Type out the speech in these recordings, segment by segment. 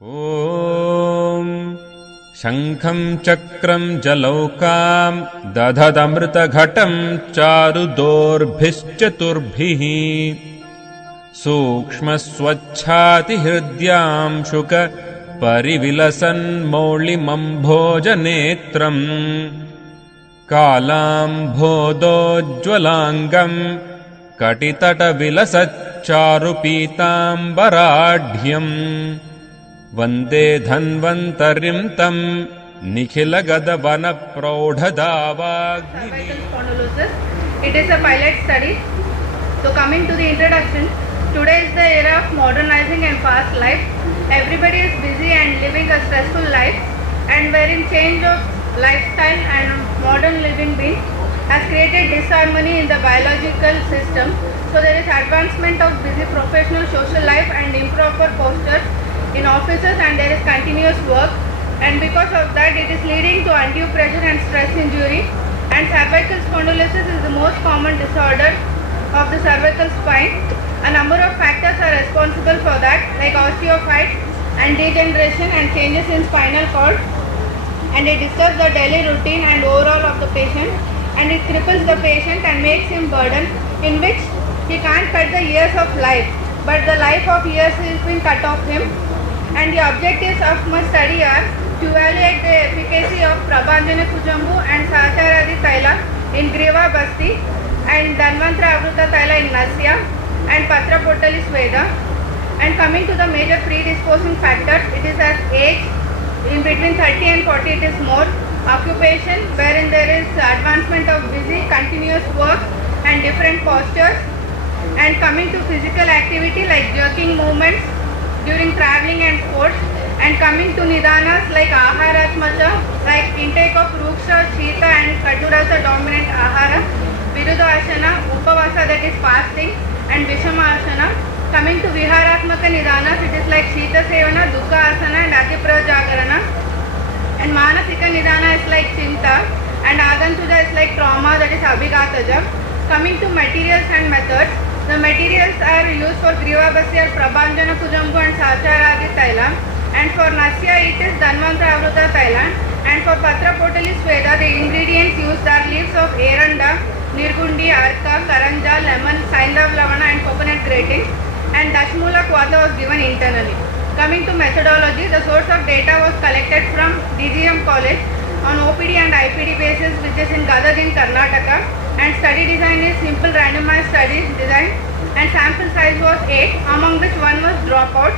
ॐ शङ्खं चक्रं जलौकां दधदमृतघटं चारुदोर्भिश्चतुर्भिः सूक्ष्मस्वच्छातिहृद्यां शुक परिविलसन्मौळिमम्भोजनेत्रम् कालाम्भोदोज्ज्वलाङ्गं कटितटविलसच्चारुपीताम्बराढ्यम् वन्दे धन्वन्तरिं तं निखिलगदवनप्रौढदावाग्निः. Cervical spondylosis. It is a pilot study. So coming to the introduction, today is the era of modernizing and fast life. Everybody is busy and living a stressful life, and wherein change of lifestyle and modern living being has created disharmony in the biological system. So there is advancement of busy professional social life and improper posture in offices, and there is continuous work, and because of that it is leading to undue pressure and stress injury. And cervical spondylosis is the most common disorder of the cervical spine. A number of factors are responsible for that, like osteophytes and degeneration and changes in spinal cord, and it disturbs the daily routine and overall of the patient, and it cripples the patient and makes him burden in which he can't cut the years of life, but the life of years is being cut off him. And the objectives of my study are to evaluate the efficacy of Prabhanjana Kujambu and Sahasraradi Taila in Griva Basti and Dhanvantara Avruta Taila in Nasya and Patra Potali Sweda. And coming to the major predisposing factors, it is as age, in between 30 and 40 it is more, occupation wherein there is advancement of busy continuous work and different postures, and coming to physical activity like jerking movements during traveling and sports, and coming to nidanas like aharatmata, like intake of ruksha, shita and kadurasa dominant ahara, virudhasana, upavasa that is fasting, and vishamasana. Coming to viharatmaka nidanas, it is like shita sevana, dukha asana and atiprajagarana, and manasika nidana is like chinta, and agantuja is like trauma, that is abhigataja. Coming to materials and methods, the materials are used for Griva Basti are Prabhanjana Kujambu and Sahasraradi Taila, and for Nasya it is Dhanvantara Avruta Taila, and for Patra Potali Sweda the ingredients used are leaves of Eranda, Nirgundi, Arka, Karanja, lemon, Saindav Lavana and coconut grating, and Dashmula Kwata was given internally. Coming to methodology, the source of data was collected from DGM College on OPD and IPD basis, which is in Gadag in Karnataka, and study design is simple randomized study design, and sample size was 8, among which 1 was dropout.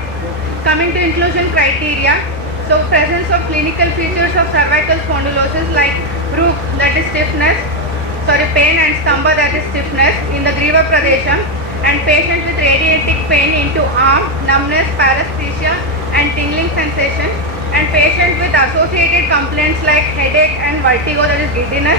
Coming to inclusion criteria, so presence of clinical features of cervical spondylosis like Brook, that is stiffness, pain and stamba, that is stiffness in the Griva Pradesham, and patient with radiating pain into arm, numbness, paresthesia and tingling sensation, and patient with associated complaints like headache and vertigo, that is giddiness,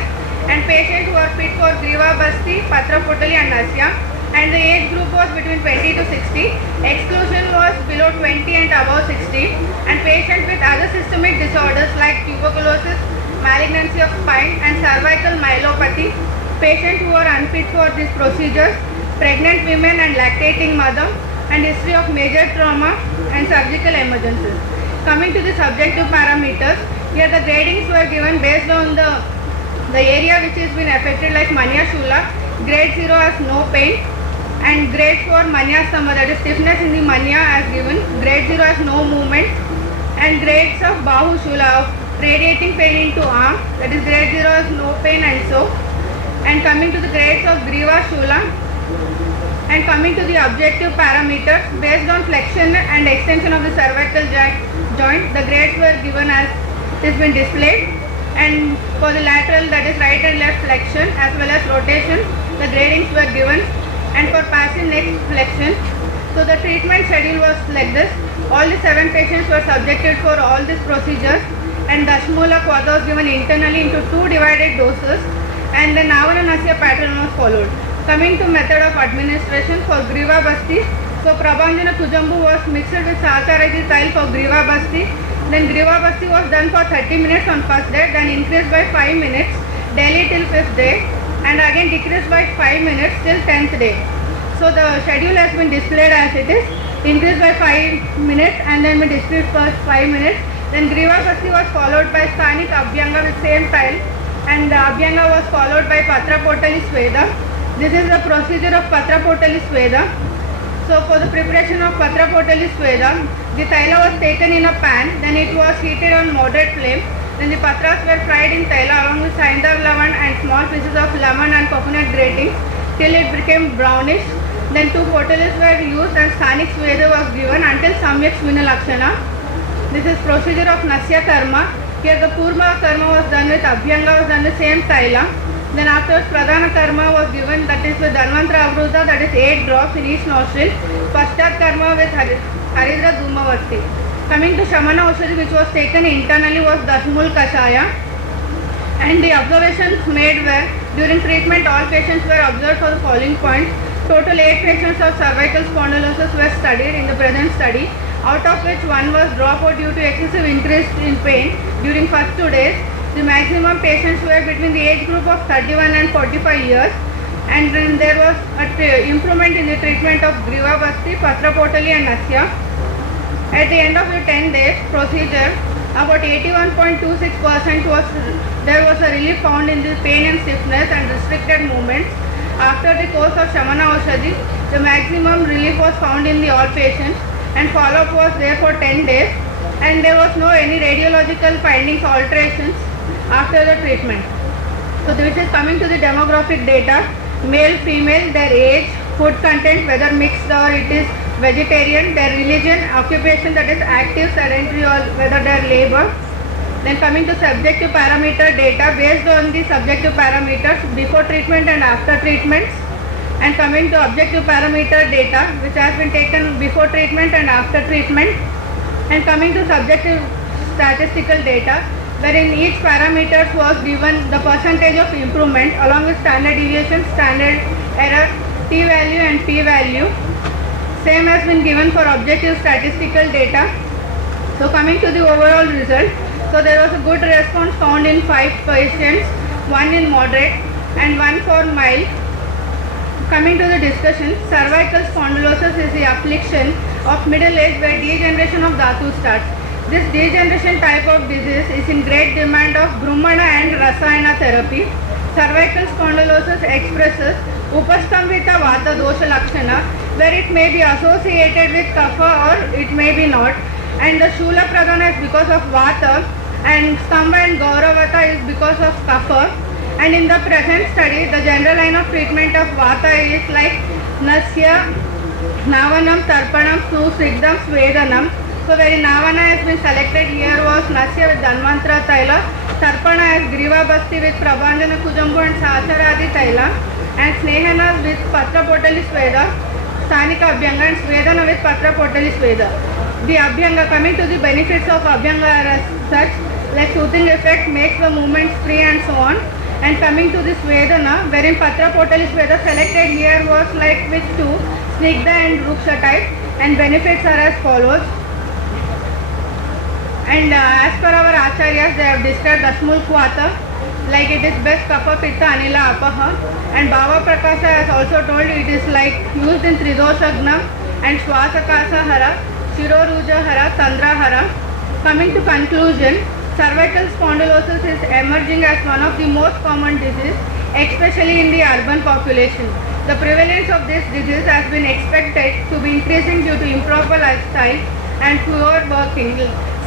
and patient who are fit for Griva Basti, Patra Potali and Nasya, and the age group was between 20 to 60, exclusion was below 20 and above 60, and patient with other systemic disorders like tuberculosis, malignancy of spine and cervical myelopathy, patient who are unfit for these procedures, pregnant women and lactating mother, and history of major trauma and surgical emergencies. Coming to the subjective parameters, here the gradings were given based on the area which has been affected, like Manya Shula, grade 0 has no pain, and grade 4 Manya Stamba, that is stiffness in the Manya as given, grade 0 has no movement, and grades of Bahu Shula of radiating pain into arm, that is grade 0 has no pain and so, and coming to the grades of Griva Shula, and coming to the objective parameters based on flexion and extension of the cervical joint, the grades were given as it has been displayed. And for the lateral, that is right and left flexion as well as rotation, the gradings were given, and for passive neck flexion. So the treatment schedule was like this. All the 7 patients were subjected for all these procedures, and Dashmula Kwata was given internally into 2 divided doses, and the Navana Nasya pattern was followed. Coming to method of administration for Griva Basti, so Prabhanjana Kujambu was mixed with Sahasraradi Taila for Griva Basti. Then Griva Basti was done for 30 minutes on first day, then increased by 5 minutes daily till 5th day, and again decreased by 5 minutes till 10th day. So the schedule has been displayed as it is. increased by 5 minutes, and then we dispute first 5 minutes. Then Griva Basti was followed by Sthanik Abhyanga with same style, and the Abhyanga was followed by Patra Potali Sweda. This is the procedure of Patra Potali Sweda. So for the preparation of Patra Potali Sweda, the taila was taken in a pan, then it was heated on moderate flame. Then the patras were fried in taila along with saindav lavan and small pieces of lemon and coconut grating till it became brownish. Then 2 potalis were used and Sthanik Sweda was given until Samyak Svina Lakshana. This is procedure of Nasya Karma. Here the Purva Karma was done with Abhyanga was done the same taila. Then afterwards Pradhana Karma was given, that is with Dhanvantra Avruta, that is 8 drops in each nostril. Paschat Karma with Haridra Dhumavasti. Coming to Shamana Aushadhi, which was taken internally, was Dasmul Kashaya. And the observations made were, during treatment all patients were observed for the following points. Total 8 patients of cervical spondylosis were studied in the present study, out of which 1 was dropped out due to excessive increase in pain during first 2 days. The maximum patients were between the age group of 31 and 45 years, and then there was improvement in the treatment of Griva Basti, Patra Potali and Nasya. At the end of the 10 days procedure, about 81.26% there was a relief found in the pain and stiffness and restricted movements. After the course of Shamana Aushadhi, the maximum relief was found in the all patients, and follow-up was there for 10 days, and there was no any radiological findings or alterations after the treatment. So this is coming to the demographic data: male, female, their age, food content, whether mixed or it is vegetarian, their religion, occupation, that is active, sedentary, or whether they are labor. Then coming to subjective parameter data based on the subjective parameters before treatment and after treatments, and coming to objective parameter data which has been taken before treatment and after treatment, and coming to subjective statistical data wherein each parameter was given the percentage of improvement along with standard deviation, standard error, t-value and p-value. Same has been given for objective statistical data. So coming to the overall result, so there was a good response found in 5 patients, 1 in moderate and 1 for mild. Coming to the discussion, cervical spondylosis is the affliction of middle age where degeneration of dhatu starts. This degeneration type of disease is in great demand of Brahmana and Rasayana therapy. Cervical spondylosis expresses Upastambhita Vata Dosha Lakshana, where it may be associated with Kapha or it may be not. And the Shula Pradhana is because of Vata, and Stamba and Gauravata is because of Kapha. And in the present study, the general line of treatment of Vata is like Nasya, Navanam, Tarpanam, Snusrigdam, Svedanam. So wherein Navana has been selected here was Nasya with Dhanvantra Taila, Tarpana as Griva Basti with Prabhandana Kujambu and Sacharadi Taila, and Snehana with Patra Potali Sweda, Sthanika Abhyanga and Svedana with Patra Potali Sweda. The Abhyanga, coming to the benefits of Abhyanga are as such, like soothing effect, makes the movements free and so on. And coming to the Svedana, wherein Patra Potali Sweda selected here was like with 2, Snigdha and Ruksha type, and benefits are as follows. And as per our Acharyas, they have described Dasmul Vata, like it is best Kapha Pitta Anila Apaha, and Bhava Prakasha has also told it is like used in Tridoshagna and Swasakasa Hara, Shiroruja Hara, Tandra Hara. Coming to conclusion, cervical spondylosis is emerging as one of the most common diseases, especially in the urban population. The prevalence of this disease has been expected to be increasing due to improper lifestyle and poor working,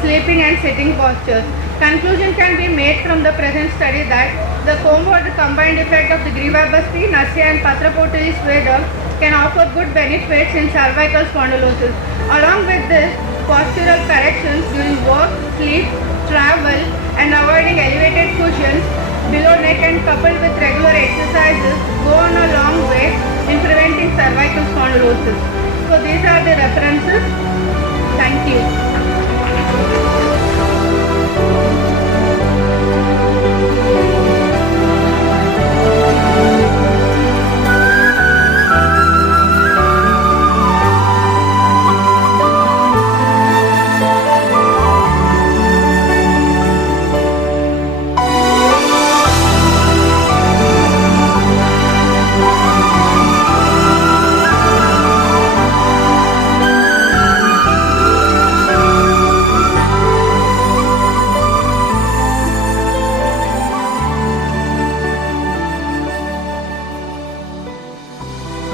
sleeping and sitting postures. Conclusion can be made from the present study that the combined effect of the Griva Basti, Nasya and Patra Potali Sweda can offer good benefits in cervical spondylosis. Along with this, postural corrections during work, sleep, travel and avoiding elevated cushions below neck and coupled with regular exercises go on a long way in preventing cervical spondylosis. So these are the references. Thank you.